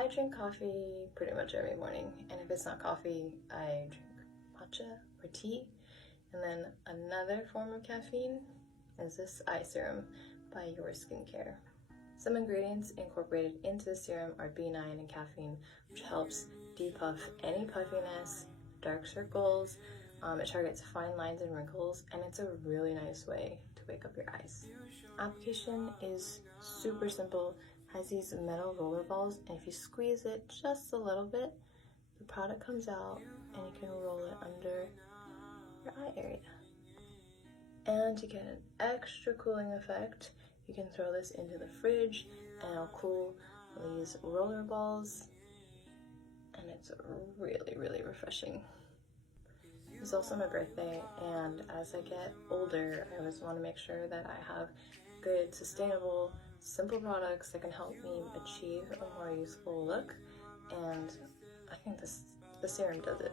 I drink coffee pretty much every morning, and if it's not coffee, I drink matcha or tea. And then another form of caffeine is this eye serum by Your Skincare. Some ingredients incorporated into the serum are B9 and caffeine, which helps depuff any puffiness, dark circles. It targets fine lines and wrinkles, and it's a really nice way to wake up your eyes. Application is super simple, has these metal roller balls, and if you squeeze it just a little bit, the product comes out and you can roll it under your eye area. And to get an extra cooling effect, you can throw this into the fridge and it'll cool these roller balls, and it's really, really refreshing. It's also my birthday, and as I get older, I always want to make sure that I have good, sustainable, simple products that can help me achieve a more youthful look, and I think the serum does it.